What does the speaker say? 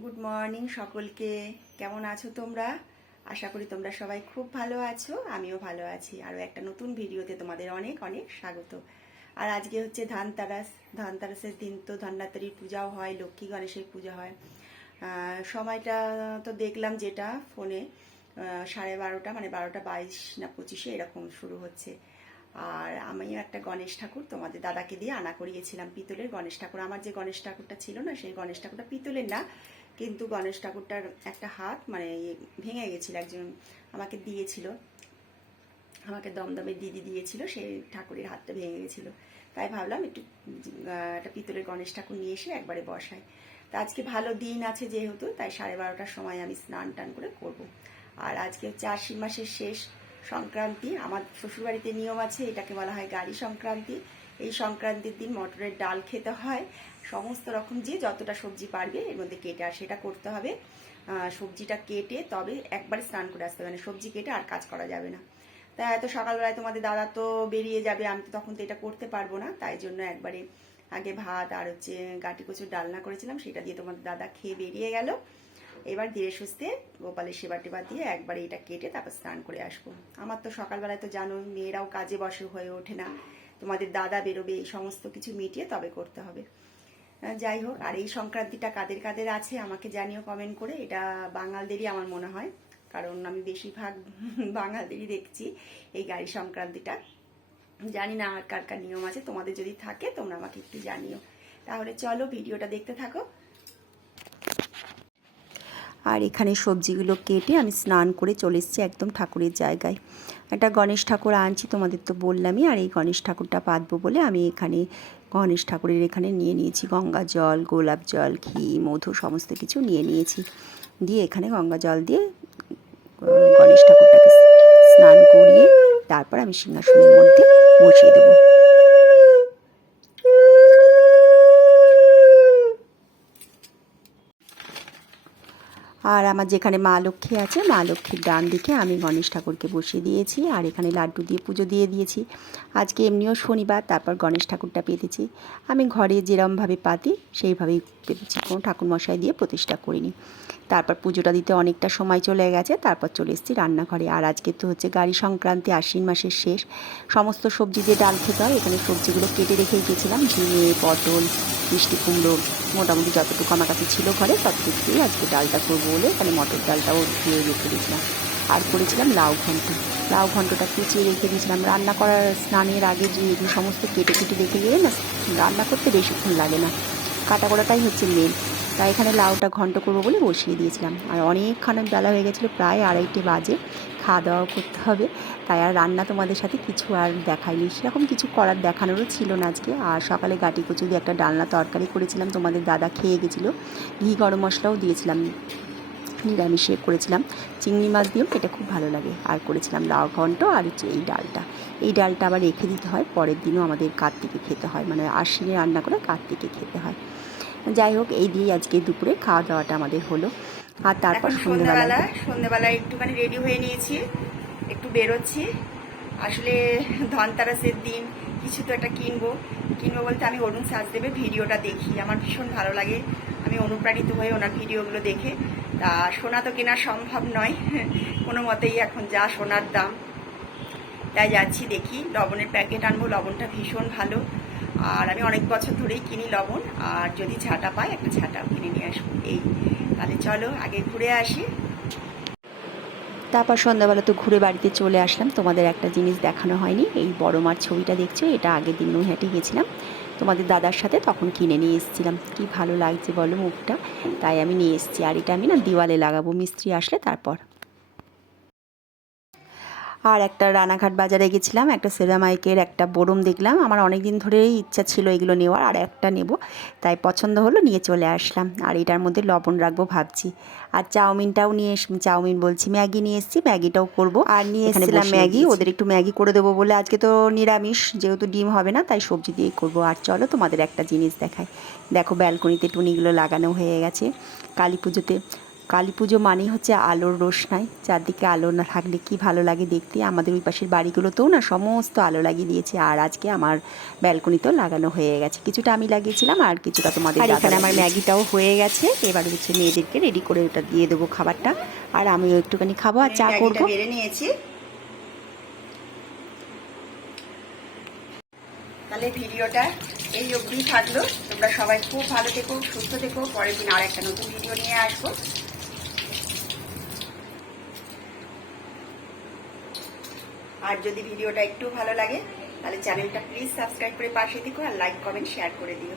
Good morning সকলকে। কেমন আছো তোমরা? আশা করি তোমরা সবাই খুব ভালো আছো, আমিও ভালো আছি। আরও একটা নতুন ভিডিওতে তোমাদের অনেক অনেক স্বাগত। আর আজকে হচ্ছে ধানতেরাস। ধানতেরাসের দিন তো ধন্বন্তরীর পূজাও হয়, লক্ষ্মী গণেশের পূজা হয়। সময়টা তো দেখলাম যেটা ফোনে 12:30 মানে 12:22 না 25 এরকম শুরু হচ্ছে। আর আমিও একটা গণেশ ঠাকুর তোমাদের দাদাকে দিয়ে আনা করিয়েছিলাম, পিতলের গণেশ ঠাকুর। আমার যে গণেশ ঠাকুরটা ছিল না, সেই গণেশ ঠাকুরটা পিতলের না, কিন্তু গণেশ ঠাকুরটার একটা হাত মানে ভেঙে গেছিল, একজন আমাকে দিয়েছিল, আমাকে দমদমের দিদি দিয়েছিল, সেই ঠাকুরের হাতটা ভেঙে গেছিল। তাই ভাবলাম একটু একটা পিতলের গণেশ ঠাকুর নিয়ে এসে একবারে বসাই। তা আজকে ভালো দিন আছে যেহেতু, তাই 12:30টার সময় আমি স্নান টান করে করব। আর আজকে হচ্ছে আশ্বিন মাসের শেষ সংক্রান্তি। আমার শ্বশুরবাড়িতে নিয়ম আছে, এটাকে বলা হয় গাড়ি সংক্রান্তি। এই সংক্রান্তির দিন মটরের ডাল খেতে হয়, সমস্ত রকম যে যতটা সবজি পারবে এর মধ্যে কেটে, আর সেটা করতে হবে সবজিটা কেটে তবে একবারে স্নান করে আসতে হবে, মানে সবজি কেটে আর কাজ করা যাবে না। তাই এত সকালবেলায় তোমাদের দাদা তো বেরিয়ে যাবে, আমি তো তখন তো এটা করতে পারবো না, তাই জন্য একবারে আগে ভাত আর হচ্ছে গাঁটি কচুর ডালনা করেছিলাম, সেটা দিয়ে তোমাদের দাদা খেয়ে বেরিয়ে গেল। এবার ধীরে সুস্থে গোপালের সেবা টেবা দিয়ে একবারে এটা কেটে তারপর স্নান করে আসবো। আমার তো সকালবেলায় তো জানো মেয়েরাও কাজে বসে হয়ে ওঠে না, তোমাদের দাদা বেরোবে, এই সমস্ত কিছু মিটিয়ে তবে করতে হবে। যাই হোক, আর এই সংক্রান্তিটা কাদের কাদের আছে আমাকে জানিও কমেন্ট করে। এটা বাঙালদেরই আমার মনে হয়, কারণ আমি বেশিরভাগ বাঙালদেরই দেখছি এই গাড়ি সংক্রান্তিটা। জানি না আর কার কার নিয়ম আছে, তোমাদের যদি থাকে তোমরা আমাকে একটু জানিও। তাহলে চলো ভিডিওটা দেখতে থাকো। আর এখানে সবজিগুলো কেটে আমি স্নান করে চলে এসেছি একদম ঠাকুরের জায়গায়। একটা গণেশ ঠাকুর আনছি, তোমাদের তো বললামই। আর এই গণেশ ঠাকুরটা পাতবো বলে আমি এখানে গণেশ ঠাকুরের এখানে নিয়ে নিয়েছি গঙ্গা জল, গোলাপ জল, ঘি, মধু সমস্ত কিছু নিয়ে নিয়েছি। দিয়ে এখানে গঙ্গা জল দিয়ে গণেশ ঠাকুরটাকে স্নান করিয়ে তারপর আমি সিংহাসনের মধ্যে বসিয়ে দেবো। আর আমার যেখানে মা লক্ষ্মী আছে, মা লক্ষ্মীর ডান দিকে আমি গণেশ ঠাকুরকে বসিয়ে দিয়েছি, আর এখানে লাড্ডু দিয়ে পুজো দিয়ে দিয়েছি। আজকে এমনিও শনিবার, তারপর গণেশ ঠাকুরটা পেতেছি। আমি ঘরে যেরমভাবে পাতি সেইভাবেই পেতেছি, কোনো ঠাকুরমশাই দিয়ে প্রতিষ্ঠা করিনি। তারপর পুজোটা দিতে অনেকটা সময় চলে গেছে, তারপর চলে এসেছি রান্নাঘরে। আর আজকে তো হচ্ছে গাড়ি সংক্রান্তি, আশ্বিন মাসের শেষ। সমস্ত সবজি দিয়ে ডাল খেতে হয়, এখানে সবজিগুলো কেটে রেখে গিয়েছিলাম, ঝিঙে, পটল, মিষ্টি কুমড়ো, মোটামুটি যতটুকু আমার কাছে ছিল ঘরে ততটুকু দিয়ে আজকে ডালটা করবো বলে এখানে মটর ডালটাও ধুয়ে রেখে দিয়েছিলাম। আর করেছিলাম লাউ ঘন্ট। লাউ ঘন্টটা কুচিয়ে রেখে দিয়েছিলাম, রান্না করার স্নানের আগে যে এগুলো সমস্ত কেটে কেটে রেখে গেলে না রান্না করতে বেশিক্ষণ লাগে না, কাটা করাটাই হচ্ছে মেন। তাই এখানে লাউটা ঘন্ট করবো বলে বসিয়ে দিয়েছিলাম। আর অনেকখানি বেলা হয়ে গেছিলো, প্রায় 2:30 বাজে, খাওয়া দাওয়া করতে হবে। তাই আর রান্না তোমাদের সাথে কিছু আর দেখাইনি, সেরকম কিছু করার দেখানোরও ছিল না আজকে। আর সকালে গাটি কচু দিয়ে একটা ডালনা তরকারি করেছিলাম, তোমাদের দাদা খেয়ে গেছিলো। ঘি গরম মশলাও দিয়েছিলাম, নিরামিষে করেছিলাম, চিংড়ি মাছ দিয়েও, এটা খুব ভালো লাগে। আর করেছিলাম লাউ ঘন্ট আর হচ্ছে এই ডালটা আবার রেখে দিতে হয়, পরের দিনও আমাদের কার্তিকে খেতে হয়, মানে আশ্বিনে রান্না করে কার্তিকে খেতে হয়। যাই হোক, এই দিয়েই আজকে দুপুরে খাওয়া দাওয়াটা আমাদের হলো। আর তারপর সন্ধ্যেবেলায় একটুখানি রেডি হয়ে নিয়েছি, একটু বেরোচ্ছি। আসলে ধনতেরাসের দিন কিছু তো একটা কিনবো বলতে আমি অরুণ সাজদেবের ভিডিওটা দেখি, আমার ভীষণ ভালো লাগে, আমি অনুপ্রাণিত হয়ে ওনার ভিডিওগুলো দেখে। তা সোনা তো কেনা সম্ভব নয় কোনো মতেই, এখন যা সোনার দাম, তাই যাচ্ছি দেখি লবণের প্যাকেট আনবো। লবণটা ভীষণ ভালো, আর আমি অনেক বছর ধরেই কিনি লবণ, আর যদি ঝাঁটা পাই একটা ঝাঁটাও কিনে নিয়ে আসবো। এই তাহলে চলো আগে ঘুরে আসি। তারপর সন্ধ্যাবেলা তো ঘুরে বাড়িতে চলে আসলাম। তোমাদের একটা জিনিস দেখানো হয়নি, এই বড় মার ছবিটা দেখছো, এটা আগের দিন নৈহাটি গেছিলাম তোমাদের দাদার সাথে, তখন কিনে নিয়ে এসেছিলাম। কি ভালো লাগছে বলো মুখটা, তাই আমি নিয়ে এসেছি। আর এটা আমি না দেওয়ালে লাগাবো, মিস্ত্রি আসলে তারপর। আর একটা রানাঘাট বাজারে গেছিলাম, একটা সেরামাইকের একটা বোরম দেখলাম, আমার অনেক দিন ধরেই ইচ্ছা ছিল এগুলো নেওয়ার, আর একটা নেব, তাই পছন্দ হলো, নিয়ে চলে আসলাম। আর এটার মধ্যে লবণ রাখবো ভাবছি। আর চাউমিনটাও নিয়ে চাউমিন বলছি, ম্যাগি নিয়ে এসেছি, ম্যাগিটাও করব। আর নিয়ে এসেছিলাম ম্যাগি, ওদের একটু ম্যাগি করে দেবো বলে, আজকে তো নিরামিষ যেহেতু ডিম হবে না, তাই সবজি দিয়েই করবো। আর চলো তোমাদের একটা জিনিস দেখাই, দেখো ব্যালকনিতে টুনিগুলো লাগানো হয়ে গেছে। কালী পুজোতে কালী পুজো মানেই হচ্ছে আলোর রোশনাই, চারদিকে আলো না থাকলে কি ভালো লাগে দেখতে। আমাদের ওই পাশের বাড়িগুলোতেও না সমস্ত আলো লাগিয়ে দিয়েছে, আর আজকে আমার ব্যালকনিতেও লাগানো হয়ে গেছে। কিছুটা আমি লাগিয়েছিলাম আর কিছুটা তোমাদের দাদা। এখানে আমার ম্যাগিটাও হয়ে গেছে, এবার হচ্ছে মেয়েদেরকে রেডি করে ওটা দিয়ে দেবো খাবারটা, আর আমিও একটুখানি খাবো আর চা করবো। বেড়ে নিয়েছি। তাহলে ভিডিওটা এই অবধি থাকলো। তোমরা সবাই খুব ভালো থেকো, সুস্থ থেকো। পরের দিন আর একটা নতুন ভিডিও নিয়ে আসবো। আর যদি ভিডিওটা একটু ভালো লাগে তাহলে চ্যানেলটা প্লিজ সাবস্ক্রাইব করে পাশে থেকো, আর লাইক কমেন্ট শেয়ার করে দিও।